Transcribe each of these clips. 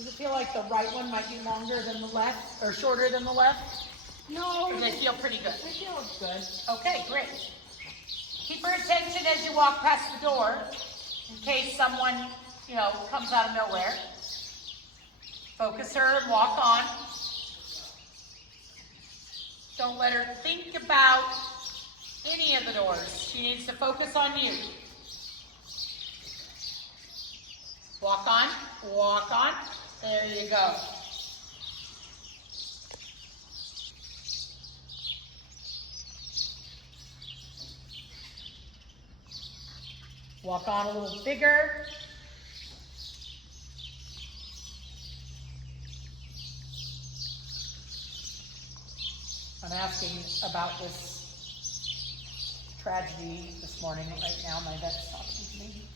Does it feel like the right one might be longer than the left, or shorter than the left? No. Or they feel pretty good? They feel good. Okay, great. Keep her attention as you walk past the door, in case someone, comes out of nowhere. Focus her and walk on. Don't let her think about any of the doors. She needs to focus on you. Walk on, walk on. There you go. Walk on a little bigger. I'm asking about this tragedy this morning. Right now, my vet's talking to me.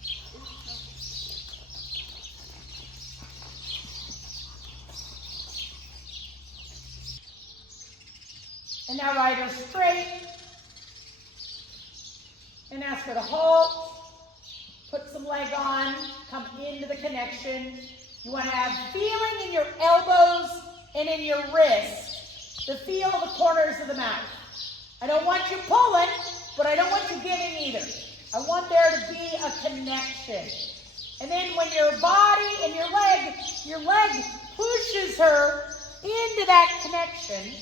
And now ride her straight. And ask her to halt. Put some leg on. Come into the connection. You want to have feeling in your elbows and in your wrists. To feel the corners of the mouth. I don't want you pulling, but I don't want you giving either. I want there to be a connection. And then when your body and your leg pushes her into that connection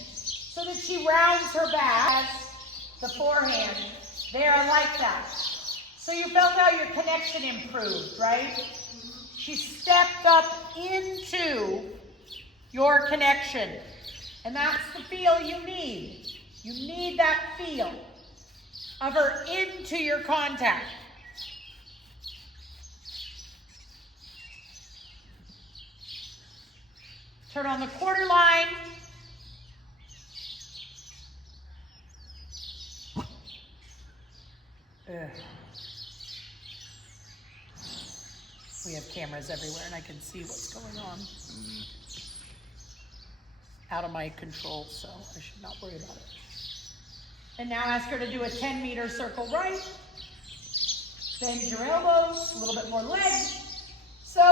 so that she rounds her back as the forehand. There, I like that. So you felt how your connection improved, right? She stepped up into your connection. And that's the feel you need. You need that feel of her into your contact. Turn on the quarter line. We have cameras everywhere and I can see what's going on. Out of my control, so I should not worry about it. And now ask her to do a 10-meter circle right. Bend your elbows, a little bit more leg. So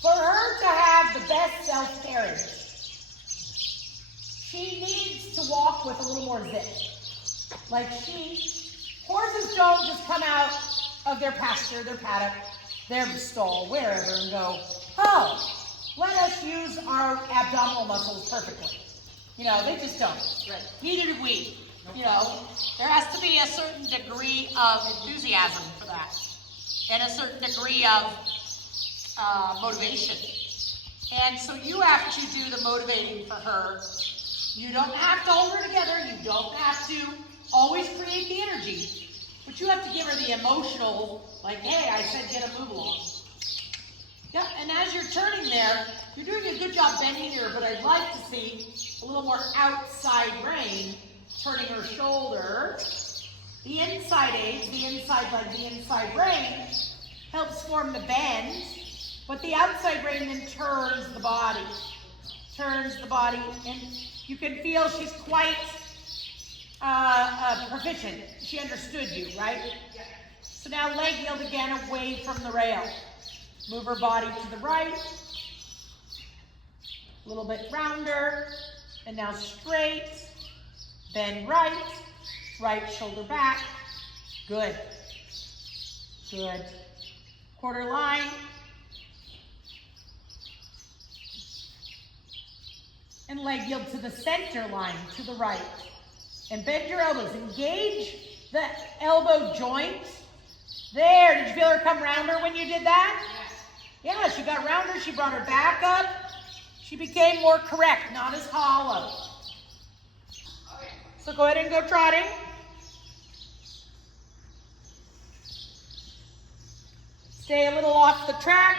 for her to have the best self-carriage, she needs to walk with a little more zip. Like horses don't just come out of their pasture, their paddock, their stall, wherever, and go, oh, let us use our abdominal muscles perfectly. They just don't. Right. Neither do we. There has to be a certain degree of enthusiasm for that. And a certain degree of motivation. And so you have to do the motivating for her. You don't have to hold her together. You don't have to always create the energy. But you have to give her the emotional, like, hey, I said get a move along. Yep, and as you're turning there, you're doing a good job bending her, but I'd like to see a little more outside rein, turning her shoulder. The inside aids, the inside leg, the inside rein helps form the bend, but the outside rein then turns the body. And you can feel she's quite proficient. She understood you, right? So now leg yield again away from the rail. Move her body to the right, a little bit rounder, and now straight, bend right, right shoulder back, good, good. Quarter line, and leg yield to the center line, to the right, and bend your elbows, engage the elbow joint. There, did you feel her come rounder when you did that? Yeah, she got rounder, she brought her back up. She became more correct, not as hollow. Okay. So go ahead and go trotting. Stay a little off the track.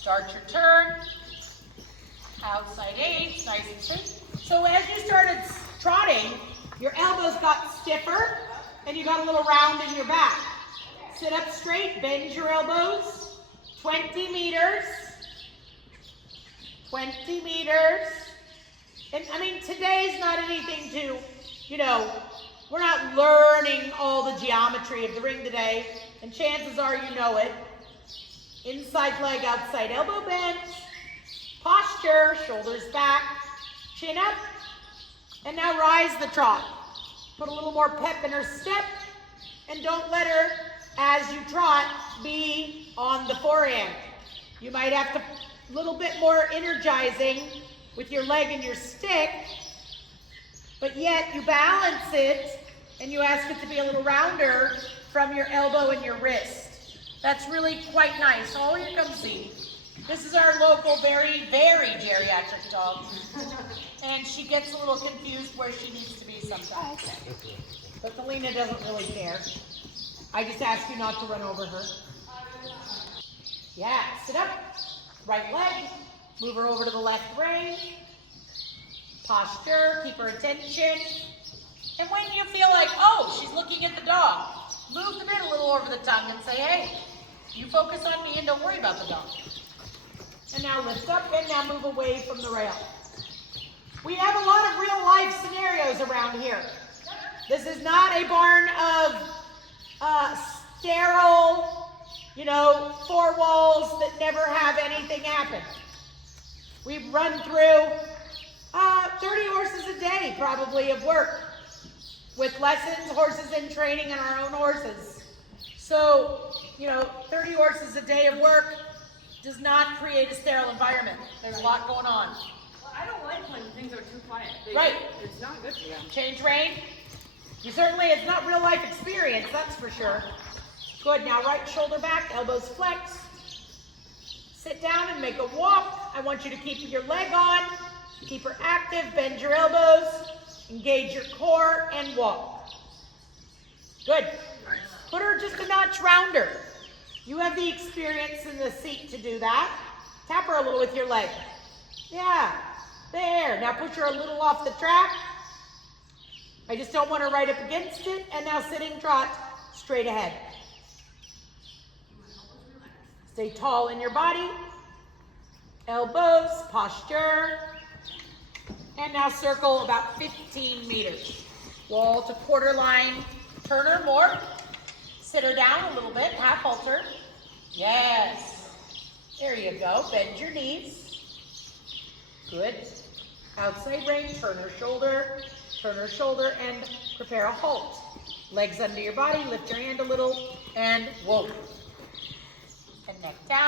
Start your turn, outside eight, nice and straight. So as you started trotting, your elbows got stiffer and you got a little round in your back. sit up straight, bend your elbows. 20 meters. 20 meters. And I mean, today's not anything to, we're not learning all the geometry of the ring today. And chances are you know it. Inside leg, outside elbow bend. Posture, shoulders back, chin up. And now rise the trot. Put a little more pep in her step. And don't let her, as you trot, be on the forehand. You might have to, a little bit more energizing with your leg and your stick, but yet you balance it and you ask it to be a little rounder from your elbow and your wrist. That's really quite nice. Oh, here comes Z. This is our local, very, very geriatric dog. And she gets a little confused where she needs to be sometimes. But Felina doesn't really care. I just ask you not to run over her. Yeah, sit up. Right leg. Move her over to the left rein. Posture, keep her attention. And when you feel like, oh, she's looking at the dog, move the bit a little over the tongue and say, hey, you focus on me and don't worry about the dog. And now lift up and now move away from the rail. We have a lot of real life scenarios around here. This is not a barn of sterile, four walls that never have anything happen. We've run through 30 horses a day probably of work with lessons, horses in training, and our own horses. So, 30 horses a day of work does not create a sterile environment. There's a lot going on. Well, I don't like when things are too quiet. Right. It's not good for them. Change rein. It's not real life experience, that's for sure. Good, now right shoulder back, elbows flexed. Sit down and make a walk. I want you to keep your leg on, keep her active, bend your elbows, engage your core, and walk. Good. Put her just a notch rounder. You have the experience in the seat to do that. Tap her a little with your leg. Yeah, there. Now push her a little off the track. I just don't want her right up against it. And now sitting trot, straight ahead. Stay tall in your body. Elbows, posture. And now circle about 15 meters. Wall to quarter line. Turn her more. Sit her down a little bit, half halter. Yes. There you go. Bend your knees. Good. Outside rein, turn her shoulder, and prepare a halt. Legs under your body, lift your hand a little, and whoa. And neck down.